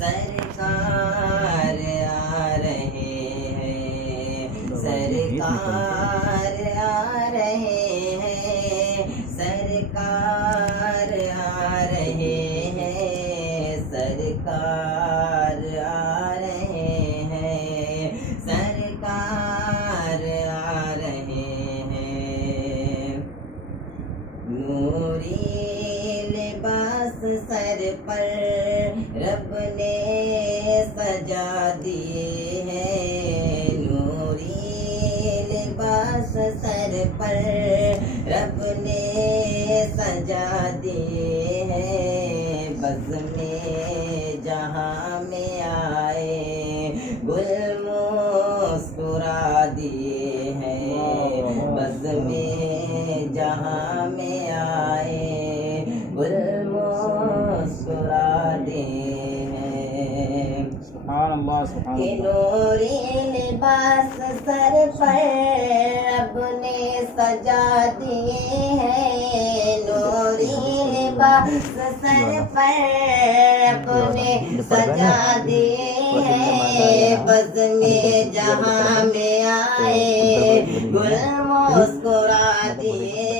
سرکار آ رہے ہیں، سرکار آ رہے ہیں، سرکار آ رہے ہیں، سرکار آ رہے ہیں، سرکار آ رہے ہیں۔ نوری لباس سر پر رب نے سجا دیے ہیں، نوری لباس سر پر رب نے سجا دیے ہیں، بزم جہاں میں آئے گل مسکرا دیے ہیں، بزم جہاں میں آئے گل مسکرا دیے ہیں۔ سبحان اللہ سبحان کہ اللہ۔ نوری لباس سر پر رب نے سجا دیے ہیں، نوری لباس سر پر رب نے سجا دیے ہیں، بزم جہاں میں آئے گل مسکرا دیے